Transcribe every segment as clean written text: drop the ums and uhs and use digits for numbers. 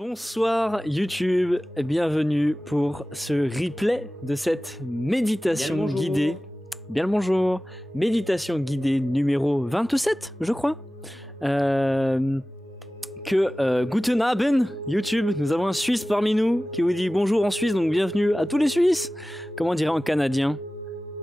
Bonsoir YouTube, bienvenue pour ce replay de cette méditation guidée. Bien le bonjour. Méditation guidée numéro 27, je crois. Guten Abend YouTube, nous avons un Suisse parmi nous qui vous dit bonjour en Suisse, donc bienvenue à tous les Suisses. Comment on dirait en canadien?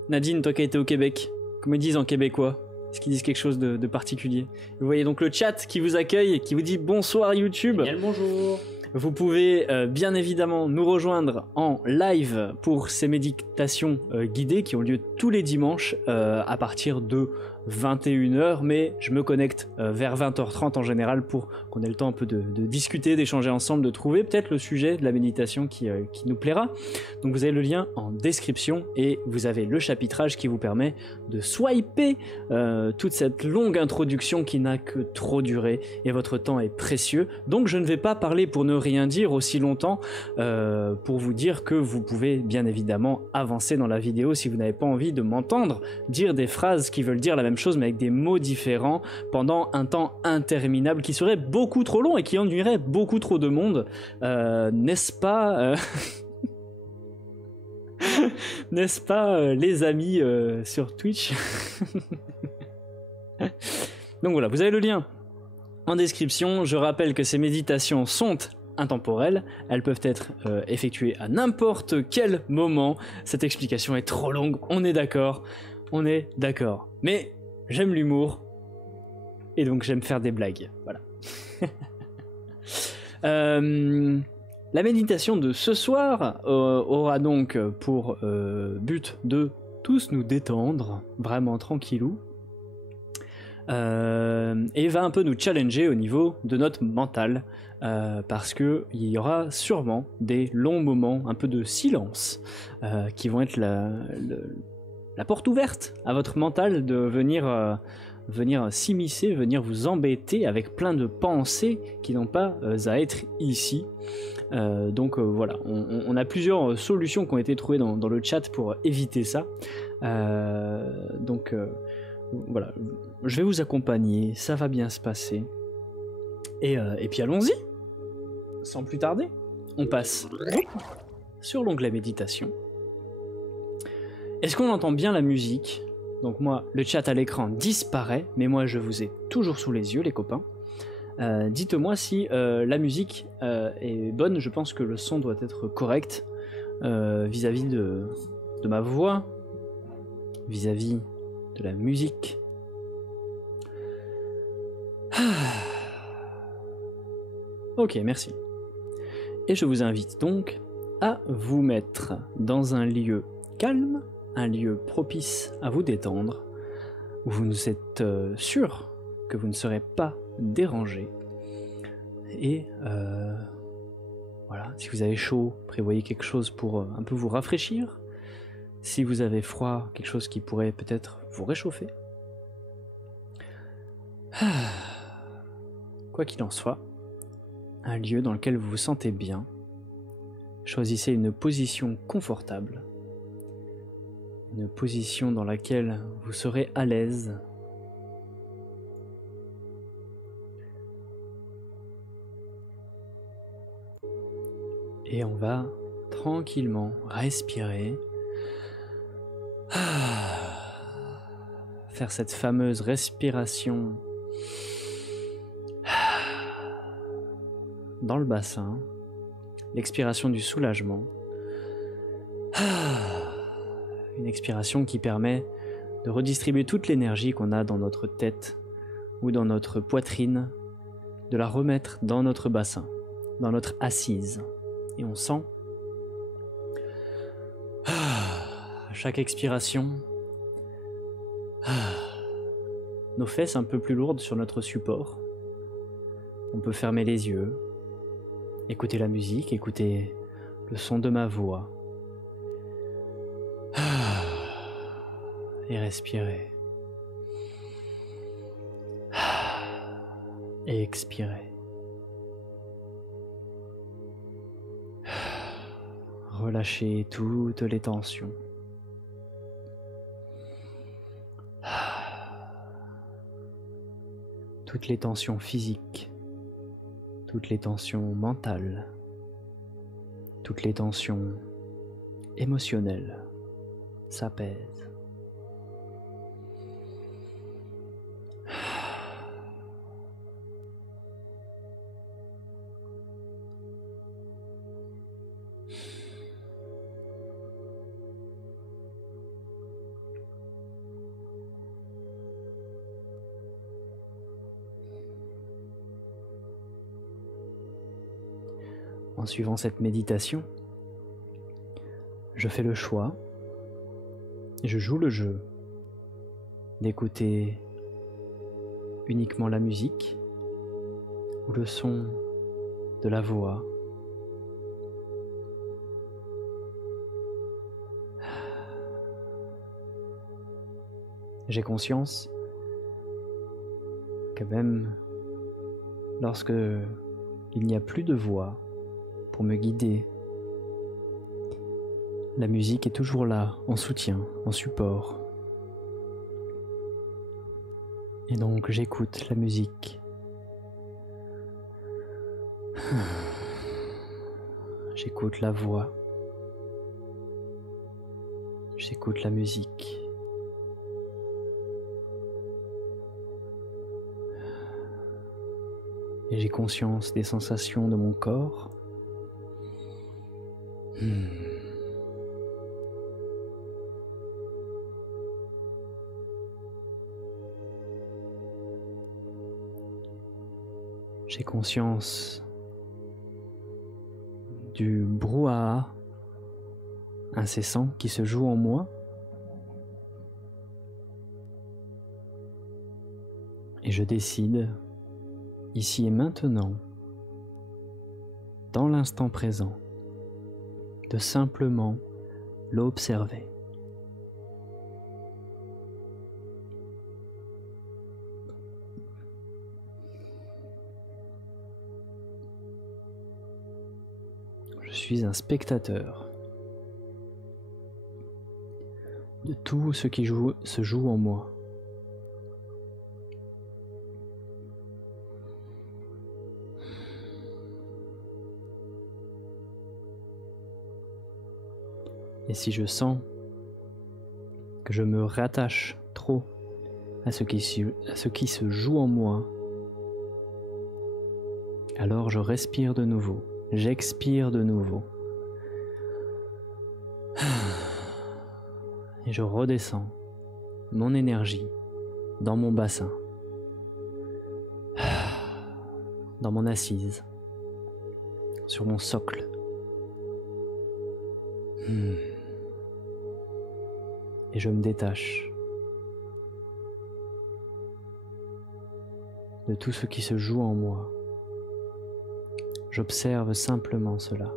Nadine, toi qui as été au Québec, comment ils disent en québécois? Est-ce qu'ils disent quelque chose de particulier? Vous voyez donc le chat qui vous accueille et qui vous dit bonsoir YouTube. Bien le bonjour. Vous pouvez bien évidemment nous rejoindre en live pour ces méditations guidées qui ont lieu tous les dimanches à partir de 21h, mais je me connecte vers 20h30 en général pour qu'on ait le temps un peu de discuter, d'échanger ensemble, de trouver peut-être le sujet de la méditation qui nous plaira. Donc vous avez le lien en description et vous avez le chapitrage qui vous permet de swiper toute cette longue introduction qui n'a que trop duré et votre temps est précieux. Donc je ne vais pas parler pour ne rien dire aussi longtemps pour vous dire que vous pouvez bien évidemment avancer dans la vidéo si vous n'avez pas envie de m'entendre dire des phrases qui veulent dire la même chose mais avec des mots différents pendant un temps interminable qui serait beaucoup trop long et qui ennuierait beaucoup trop de monde, n'est-ce pas n'est-ce pas les amis sur Twitch? Donc voilà, vous avez le lien en description. Je rappelle que ces méditations sont intemporelles, elles peuvent être effectuées à n'importe quel moment. Cette explication est trop longue, on est d'accord, mais j'aime l'humour et donc j'aime faire des blagues, voilà. La méditation de ce soir aura donc pour but de tous nous détendre, vraiment tranquillou, et va un peu nous challenger au niveau de notre mental, parce que il y aura sûrement des longs moments un peu de silence qui vont être la porte ouverte à votre mental de venir s'immiscer, venir vous embêter avec plein de pensées qui n'ont pas à être ici. Donc voilà, on a plusieurs solutions qui ont été trouvées dans le chat pour éviter ça. Donc voilà, je vais vous accompagner, ça va bien se passer. Et puis allons-y, sans plus tarder, on passe sur l'onglet méditation. Est-ce qu'on entend bien la musique? Donc moi, le chat à l'écran disparaît, mais moi je vous ai toujours sous les yeux les copains. Dites-moi si la musique est bonne, je pense que le son doit être correct vis-à-vis de ma voix, vis-à-vis de la musique. Ok, merci. Et je vous invite donc à vous mettre dans un lieu calme, un lieu propice à vous détendre, où vous êtes sûr que vous ne serez pas dérangé. Et voilà, si vous avez chaud, prévoyez quelque chose pour un peu vous rafraîchir. Si vous avez froid, quelque chose qui pourrait peut-être vous réchauffer. Quoi qu'il en soit, un lieu dans lequel vous vous sentez bien. Choisissez une position confortable. Une position dans laquelle vous serez à l'aise. Et on va tranquillement respirer. Faire cette fameuse respiration dans le bassin. L'expiration du soulagement. Une expiration qui permet de redistribuer toute l'énergie qu'on a dans notre tête ou dans notre poitrine, de la remettre dans notre bassin, dans notre assise. Et on sent à chaque expiration nos fesses un peu plus lourdes sur notre support. On peut fermer les yeux, écouter la musique, écouter le son de ma voix. Et respirer. Et expirer. Relâchez toutes les tensions. Toutes les tensions physiques, toutes les tensions mentales, toutes les tensions émotionnelles s'apaisent. En suivant cette méditation, je fais le choix, et je joue le jeu d'écouter uniquement la musique ou le son de la voix. J'ai conscience que même lorsque il n'y a plus de voix pour me guider, la musique est toujours là, en soutien, en support. Et donc j'écoute la musique. J'écoute la voix. J'écoute la musique. Et j'ai conscience des sensations de mon corps. J'ai conscience du brouhaha incessant qui se joue en moi. Et je décide, ici et maintenant, dans l'instant présent, de simplement l'observer. Je suis un spectateur de tout ce qui se joue en moi. Et si je sens que je me rattache trop à ce qui se joue en moi, alors je respire de nouveau, j'expire de nouveau. Et je redescends mon énergie dans mon bassin, dans mon assise, sur mon socle. Et je me détache de tout ce qui se joue en moi. J'observe simplement cela.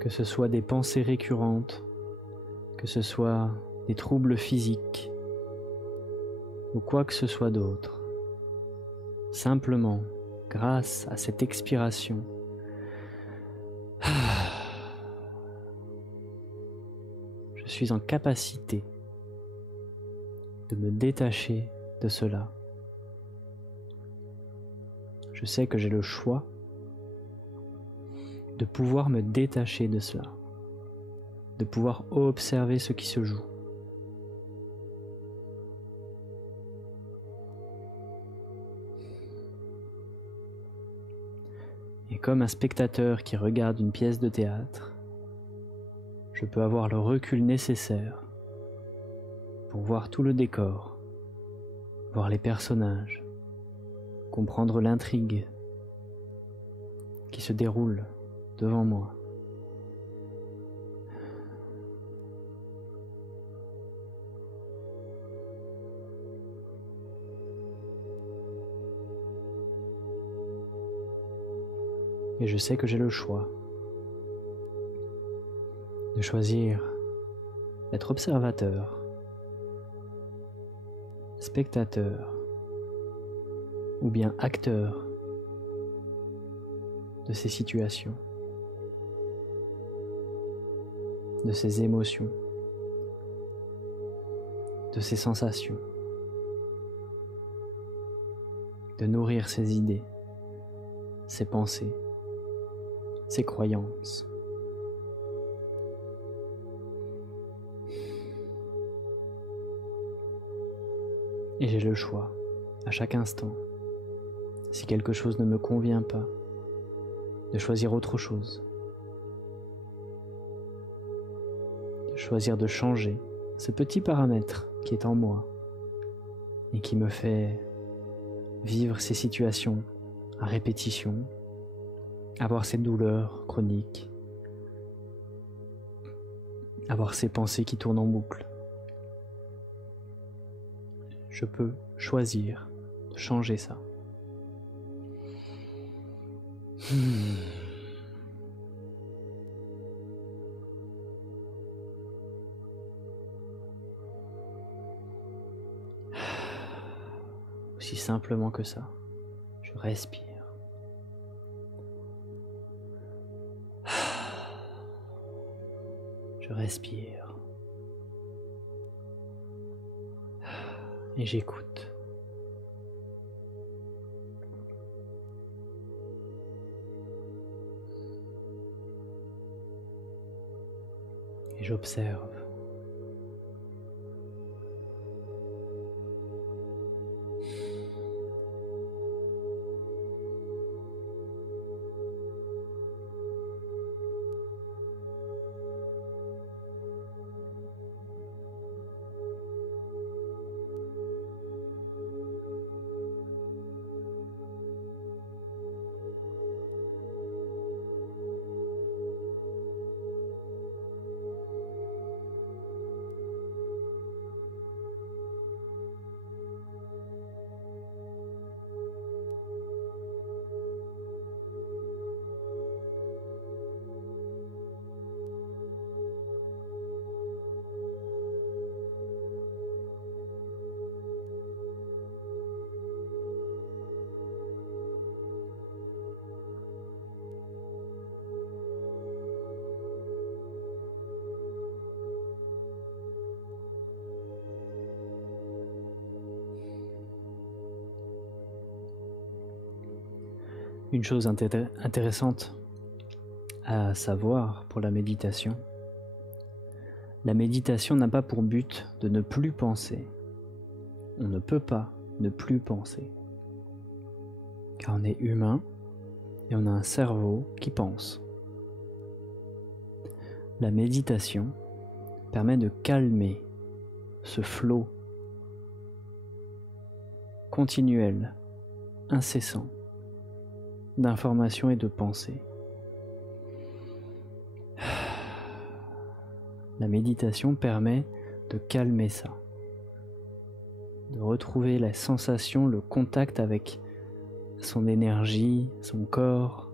Que ce soit des pensées récurrentes, que ce soit des troubles physiques ou quoi que ce soit d'autre. Simplement, grâce à cette expiration, je suis en capacité de me détacher de cela. Je sais que j'ai le choix de pouvoir me détacher de cela, de pouvoir observer ce qui se joue. Et comme un spectateur qui regarde une pièce de théâtre, je peux avoir le recul nécessaire pour voir tout le décor, voir les personnages, comprendre l'intrigue qui se déroule devant moi. Et je sais que j'ai le choix de choisir d'être observateur, spectateur ou bien acteur de ces situations. de ses émotions, de ses sensations, de nourrir ses idées, ses pensées, ses croyances. Et j'ai le choix, à chaque instant, si quelque chose ne me convient pas, de choisir autre chose, de choisir de changer ce petit paramètre qui est en moi et qui me fait vivre ces situations à répétition, avoir ces douleurs chroniques, avoir ces pensées qui tournent en boucle. Je peux choisir de changer ça. Aussi simplement que ça, je respire. Je respire. Et j'écoute. Et j'observe. Une chose intéressante à savoir pour la méditation n'a pas pour but de ne plus penser. On ne peut pas ne plus penser. Car on est humain et on a un cerveau qui pense. La méditation permet de calmer ce flot continuel, incessant, d'informations et de pensées. La méditation permet de calmer ça, de retrouver la sensation, le contact avec son énergie, son corps,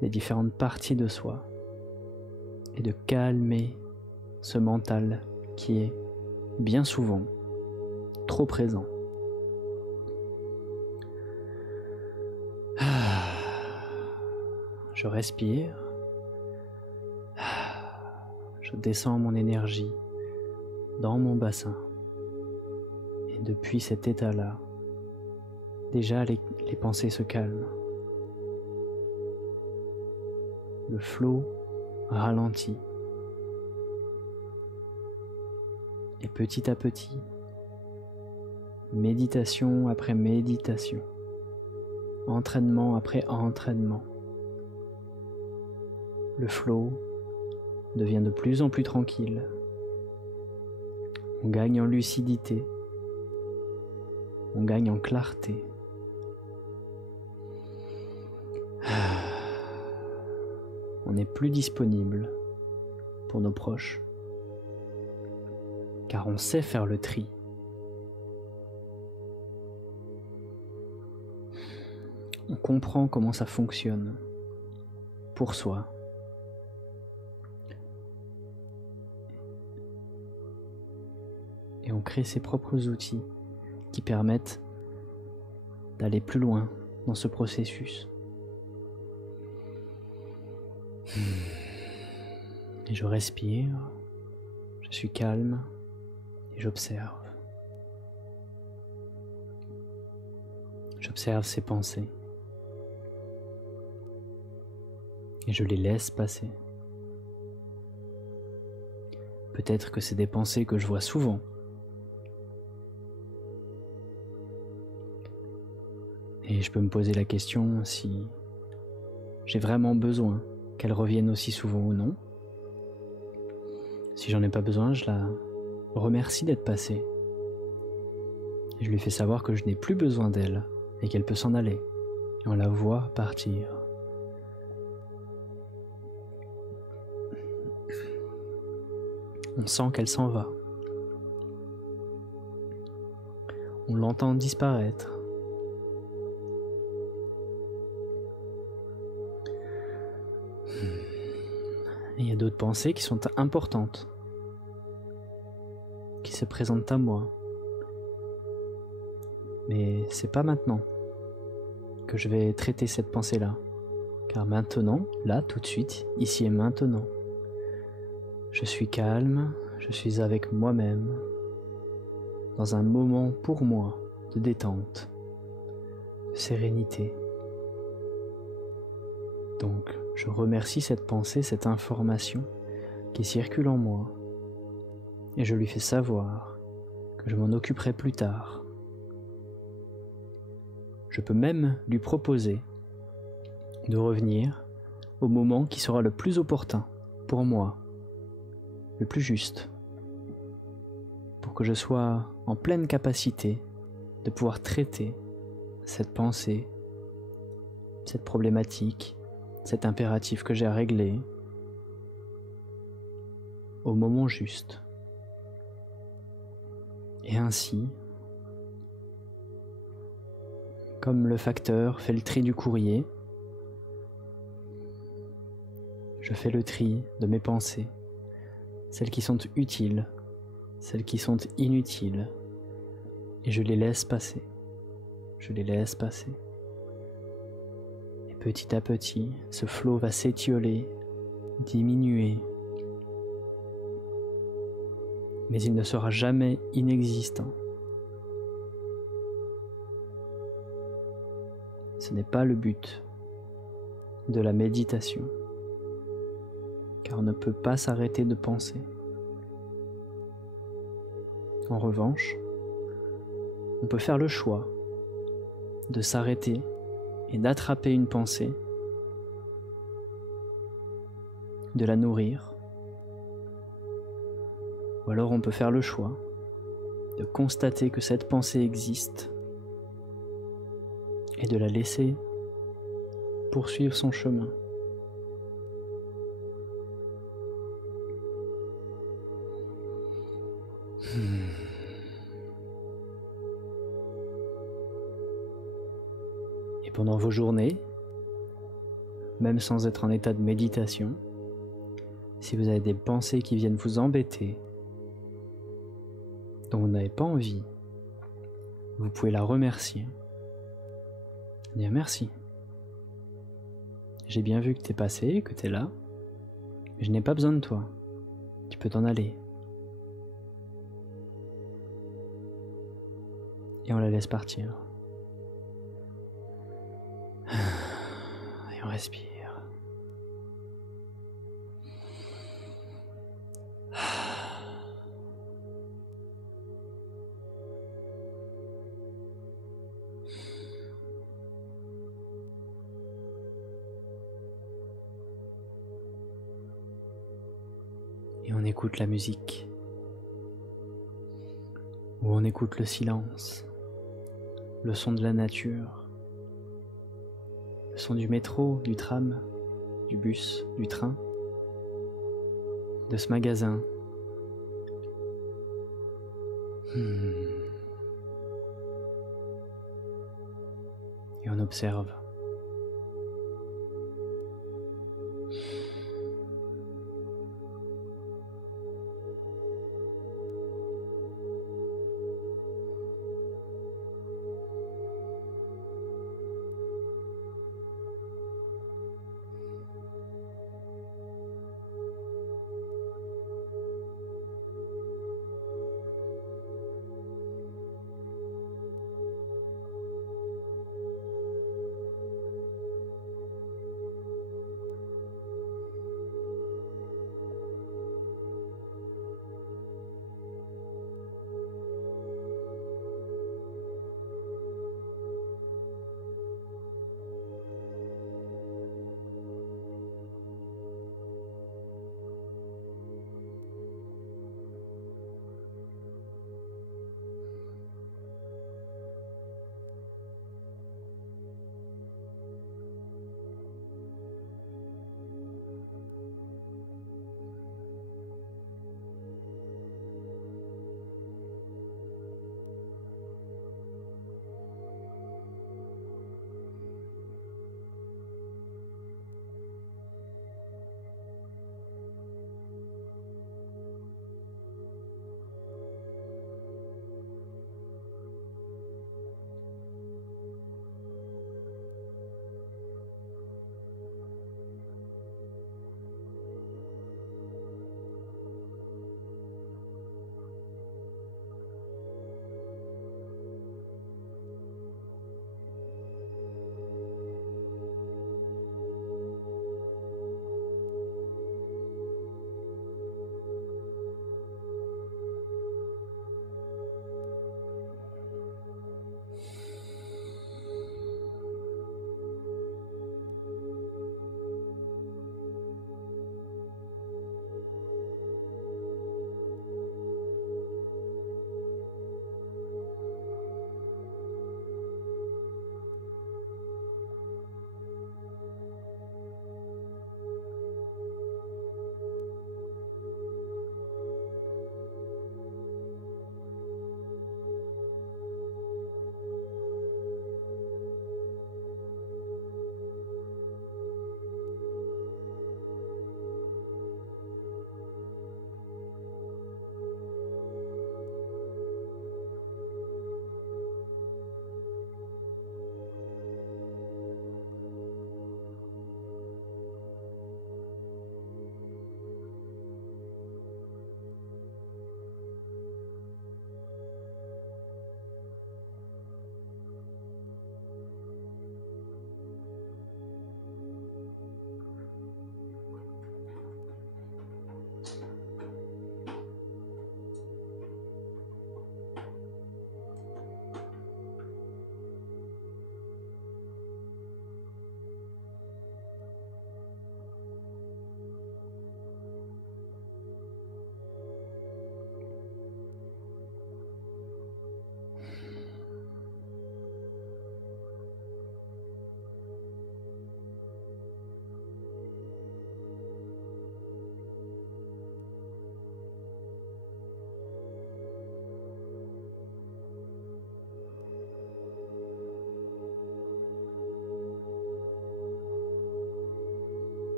les différentes parties de soi, et de calmer ce mental qui est bien souvent trop présent. Je respire, je descends mon énergie dans mon bassin et depuis cet état-là, déjà les pensées se calment. Le flot ralentit et petit à petit, méditation après méditation, entraînement après entraînement, le flot devient de plus en plus tranquille. On gagne en lucidité, on gagne en clarté. On n'est plus disponible pour nos proches, car on sait faire le tri. On comprend comment ça fonctionne pour soi. Et on crée ses propres outils qui permettent d'aller plus loin dans ce processus. Et je respire, je suis calme et j'observe. J'observe ces pensées et je les laisse passer. Peut-être que c'est des pensées que je vois souvent. Et je peux me poser la question si j'ai vraiment besoin qu'elles reviennent aussi souvent ou non. Si j'en ai pas besoin, je la remercie d'être passée. Et je lui fais savoir que je n'ai plus besoin d'elle et qu'elle peut s'en aller. Et on la voit partir. On sent qu'elle s'en va. On l'entend disparaître. Et il y a d'autres pensées qui sont importantes, qui se présentent à moi. Mais c'est pas maintenant que je vais traiter cette pensée-là. Car maintenant, là, tout de suite, ici et maintenant, je suis calme, je suis avec moi-même, dans un moment pour moi de détente, de sérénité. Donc, je remercie cette pensée, cette information qui circule en moi, et je lui fais savoir que je m'en occuperai plus tard. Je peux même lui proposer de revenir au moment qui sera le plus opportun pour moi, le plus juste, pour que je sois en pleine capacité de pouvoir traiter cette pensée, cette problématique, cet impératif que j'ai à régler au moment juste. Et ainsi, comme le facteur fait le tri du courrier, je fais le tri de mes pensées, celles qui sont utiles, celles qui sont inutiles, et je les laisse passer. Je les laisse passer. Et petit à petit, ce flot va s'étioler, diminuer, mais il ne sera jamais inexistant. Ce n'est pas le but de la méditation, car on ne peut pas s'arrêter de penser. En revanche, on peut faire le choix de s'arrêter et d'attraper une pensée, de la nourrir, ou alors on peut faire le choix de constater que cette pensée existe et de la laisser poursuivre son chemin. Et pendant vos journées, même sans être en état de méditation, si vous avez des pensées qui viennent vous embêter, dont vous n'avez pas envie, vous pouvez la remercier. Dire merci. J'ai bien vu que t'es passé, que t'es là, mais je n'ai pas besoin de toi. Tu peux t'en aller. Et on la laisse partir. Et on respire. Et on écoute la musique, ou on écoute le silence, le son de la nature, le son du métro, du tram, du bus, du train, de ce magasin. Et on observe.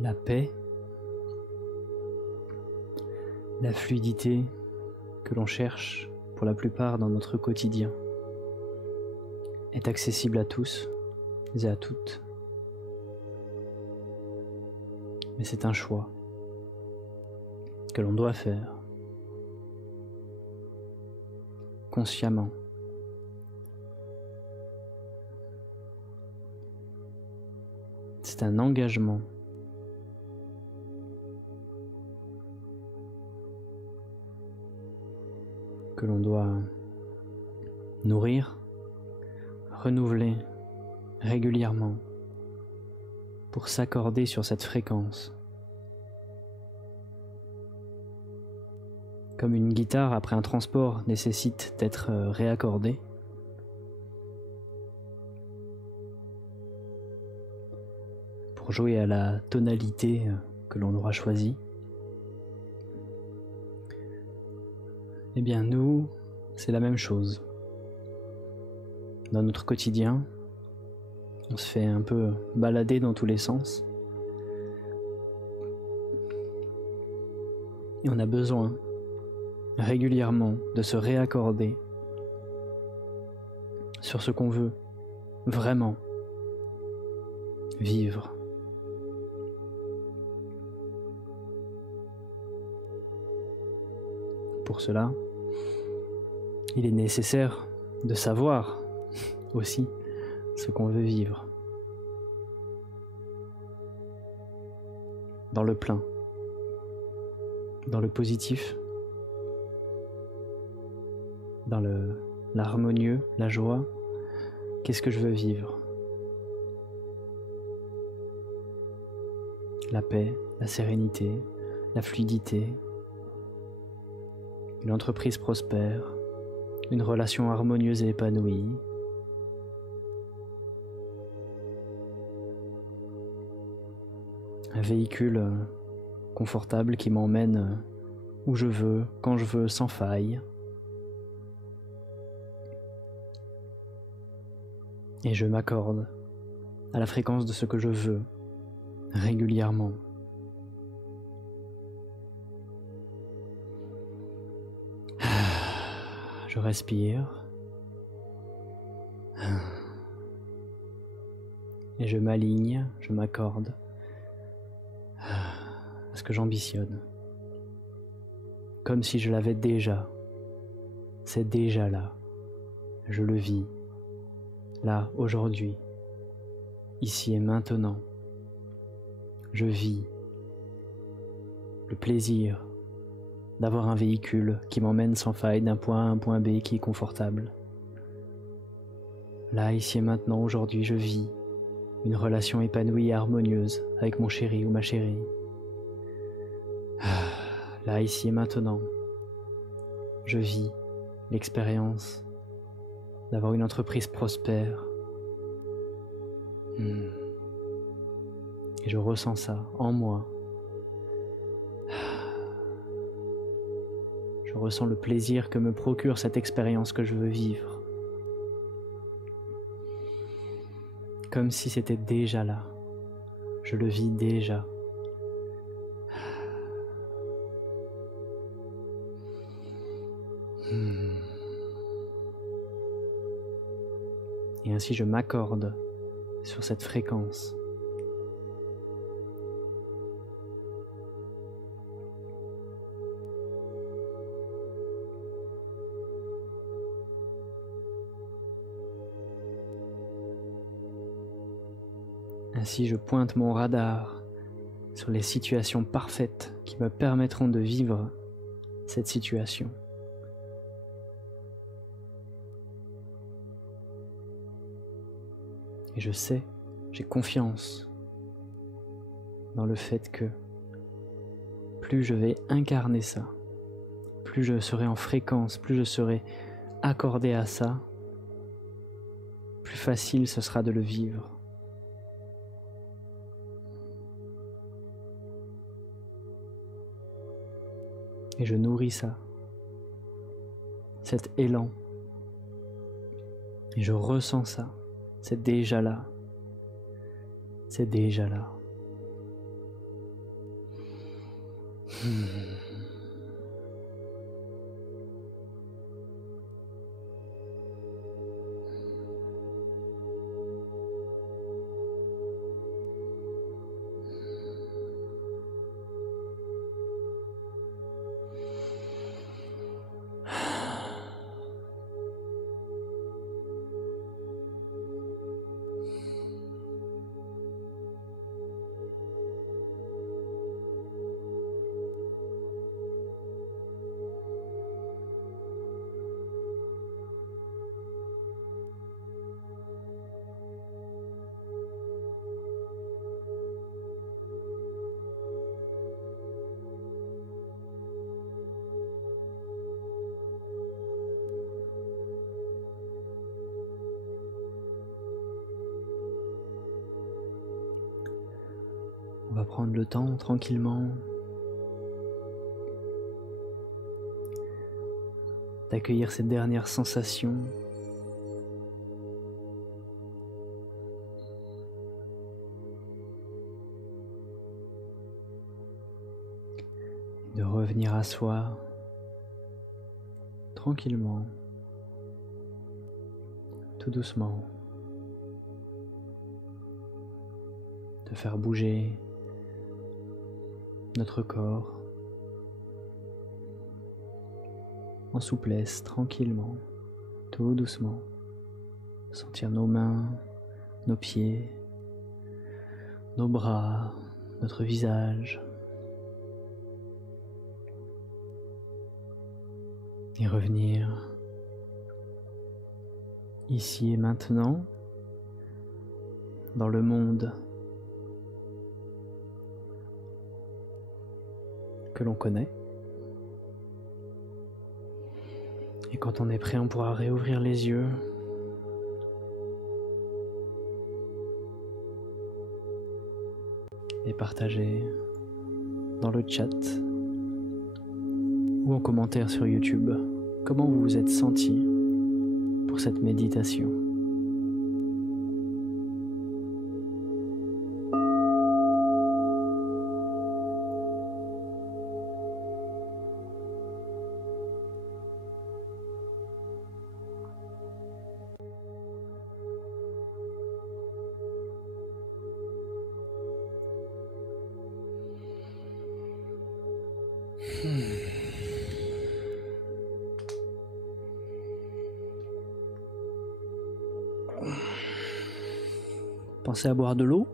La paix, la fluidité que l'on cherche pour la plupart dans notre quotidien est accessible à tous et à toutes. Mais c'est un choix que l'on doit faire consciemment. C'est un engagement que l'on doit nourrir, renouveler régulièrement pour s'accorder sur cette fréquence. Comme une guitare après un transport nécessite d'être réaccordée, pour jouer à la tonalité que l'on aura choisie, eh bien nous, c'est la même chose. Dans notre quotidien, on se fait un peu balader dans tous les sens. Et on a besoin régulièrement de se réaccorder sur ce qu'on veut vraiment vivre. Pour cela, il est nécessaire de savoir aussi ce qu'on veut vivre. Dans le plein, dans le positif, dans l'harmonieux, la joie. Qu'est-ce que je veux vivre? La paix, la sérénité, la fluidité, une entreprise prospère, une relation harmonieuse et épanouie, un véhicule confortable qui m'emmène où je veux, quand je veux, sans faille. Et je m'accorde à la fréquence de ce que je veux, régulièrement. Je respire. Et je m'aligne, je m'accorde à ce que j'ambitionne. Comme si je l'avais déjà. C'est déjà là. Je le vis. Là, aujourd'hui. Ici et maintenant. Je vis le plaisir d'avoir un véhicule qui m'emmène sans faille d'un point A à un point B qui est confortable. Là, ici et maintenant, aujourd'hui, je vis une relation épanouie et harmonieuse avec mon chéri ou ma chérie. Là, ici et maintenant, je vis l'expérience d'avoir une entreprise prospère. Et je ressens ça en moi. Je ressens le plaisir que me procure cette expérience que je veux vivre. Comme si c'était déjà là. Je le vis déjà. Et ainsi je m'accorde sur cette fréquence. Ainsi je pointe mon radar sur les situations parfaites qui me permettront de vivre cette situation. Et je sais, j'ai confiance dans le fait que plus je vais incarner ça, plus je serai en fréquence, plus je serai accordé à ça, plus facile ce sera de le vivre. Et je nourris ça, cet élan, et je ressens ça. C'est déjà là. C'est déjà là. On va prendre le temps tranquillement d'accueillir cette dernière sensation. De revenir à soi tranquillement, tout doucement. De faire bouger notre corps en souplesse, tranquillement, tout doucement. Sentir nos mains, nos pieds, nos bras, notre visage. Et revenir ici et maintenant dans le monde que l'on connaît. Et quand on est prêt, on pourra réouvrir les yeux. Et partager dans le chat ou en commentaire sur YouTube comment vous vous êtes senti pour cette méditation. Pensez à boire de l'eau.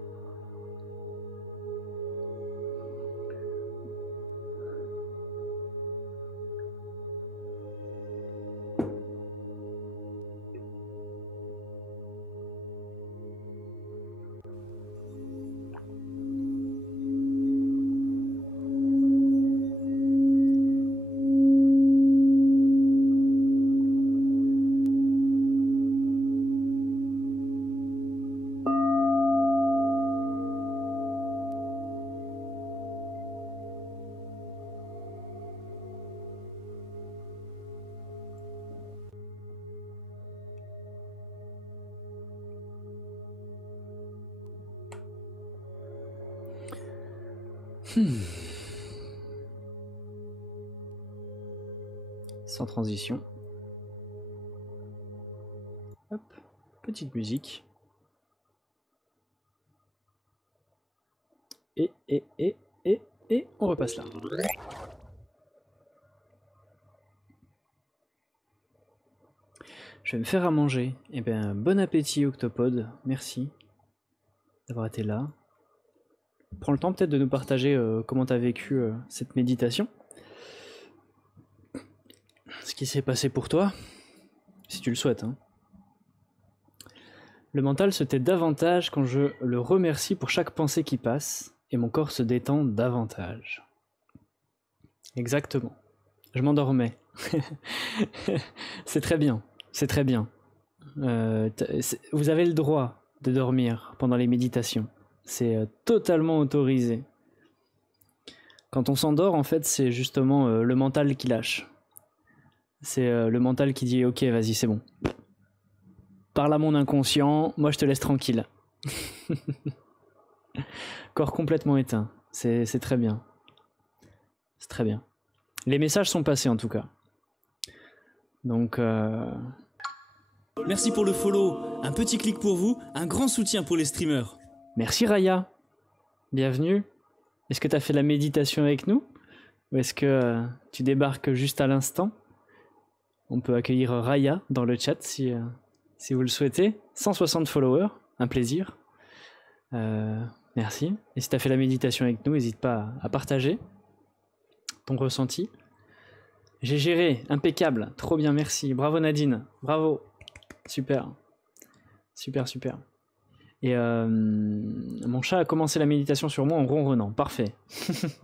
Sans transition. Hop, petite musique. Et on repasse là. Je vais me faire à manger. Eh bien, bon appétit Octopode, merci d'avoir été là. Prends le temps peut-être de nous partager comment tu as vécu cette méditation. Ce qui s'est passé pour toi, si tu le souhaites. Hein. Le mental se tait davantage quand je le remercie pour chaque pensée qui passe, et mon corps se détend davantage. Exactement. Je m'endormais. C'est très bien. C'est très bien. Vous avez le droit de dormir pendant les méditations. C'est totalement autorisé. Quand on s'endort, en fait, c'est justement le mental qui lâche. C'est le mental qui dit « Ok, vas-y, c'est bon. Parle à mon inconscient, moi je te laisse tranquille. » Corps complètement éteint. C'est très bien. C'est très bien. Les messages sont passés en tout cas. Donc... Merci pour le follow. Un petit clic pour vous, un grand soutien pour les streamers. Merci Raya. Bienvenue. Est-ce que tu as fait la méditation avec nous? Ou est-ce que tu débarques juste à l'instant? On peut accueillir Raya dans le chat si vous le souhaitez. 160 followers, un plaisir. Merci. Et si tu as fait la méditation avec nous, n'hésite pas à partager ton ressenti. J'ai géré, impeccable, trop bien, merci. Bravo Nadine, bravo. Super, super, super. Et mon chat a commencé la méditation sur moi en ronronnant, parfait.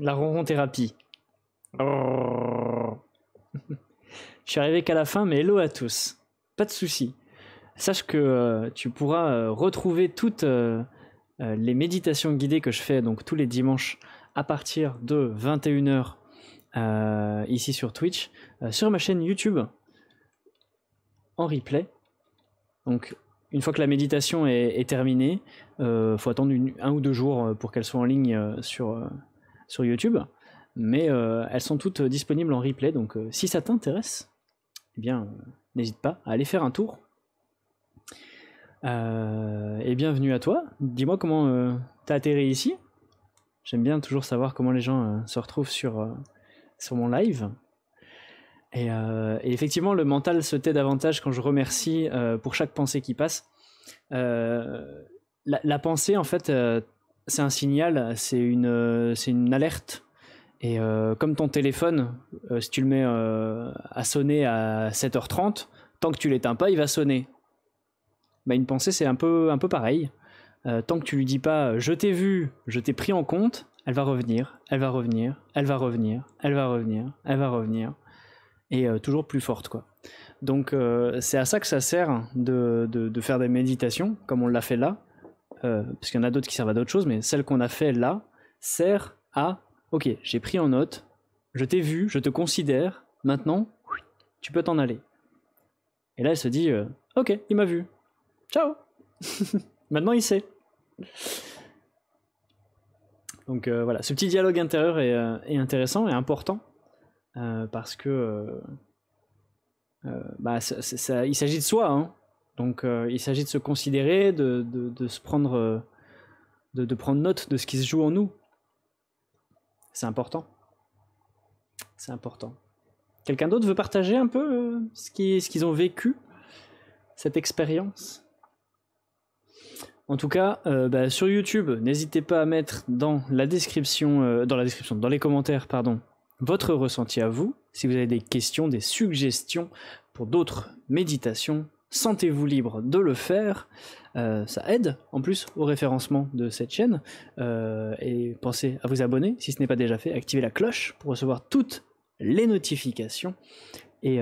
La ronron thérapie. Je suis arrivé qu'à la fin, mais hello à tous. Pas de souci. Sache que tu pourras retrouver toutes les méditations guidées que je fais donc tous les dimanches à partir de 21h ici sur Twitch, sur ma chaîne YouTube en replay. Donc une fois que la méditation est terminée, faut attendre 1 ou 2 jours pour qu'elle soit en ligne sur YouTube. Mais elles sont toutes disponibles en replay, donc si ça t'intéresse, eh bien n'hésite pas à aller faire un tour. Et bienvenue à toi. Dis-moi comment t'as atterri ici. J'aime bien toujours savoir comment les gens se retrouvent sur mon live. Et effectivement, le mental se tait davantage quand je remercie pour chaque pensée qui passe. La pensée, en fait, c'est un signal, c'est une alerte. Et comme ton téléphone, si tu le mets à sonner à 7h30, tant que tu l'éteins pas, il va sonner. Bah, une pensée, c'est un peu pareil. Tant que tu lui dis pas « je t'ai vu, je t'ai pris en compte », elle va revenir, elle va revenir, elle va revenir, elle va revenir, elle va revenir. Et toujours plus forte, quoi. Donc c'est à ça que ça sert de faire des méditations, comme on l'a fait là, parce qu'il y en a d'autres qui servent à d'autres choses, mais celle qu'on a fait là sert à « ok, j'ai pris en note, je t'ai vu, je te considère, maintenant, tu peux t'en aller ». Et là, elle se dit « ok, il m'a vu, ciao !» Maintenant, il sait. Donc voilà, ce petit dialogue intérieur est intéressant et important. Parce que il s'agit de soi, hein. Donc il s'agit de se considérer, de se prendre, de prendre note de ce qui se joue en nous. C'est important. C'est important. Quelqu'un d'autre veut partager un peu ce qu'ils ont vécu, cette expérience? En tout cas, sur YouTube, n'hésitez pas à mettre dans la description, dans les commentaires, pardon, votre ressenti à vous. Si vous avez des questions, des suggestions pour d'autres méditations, sentez-vous libre de le faire. Ça aide en plus au référencement de cette chaîne. Et pensez à vous abonner si ce n'est pas déjà fait. Activez la cloche pour recevoir toutes les notifications. Et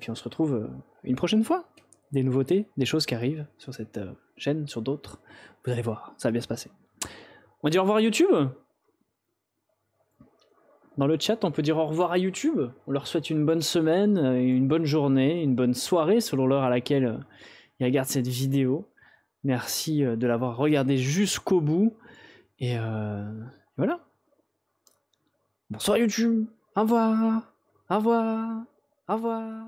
puis on se retrouve une prochaine fois. Des nouveautés, des choses qui arrivent sur cette chaîne, sur d'autres. Vous allez voir, ça va bien se passer. On dit au revoir à YouTube. Dans le chat, on peut dire au revoir à YouTube. On leur souhaite une bonne semaine, une bonne journée, une bonne soirée, selon l'heure à laquelle ils regardent cette vidéo. Merci de l'avoir regardé jusqu'au bout. Et voilà. Bonsoir YouTube. Au revoir. Au revoir. Au revoir.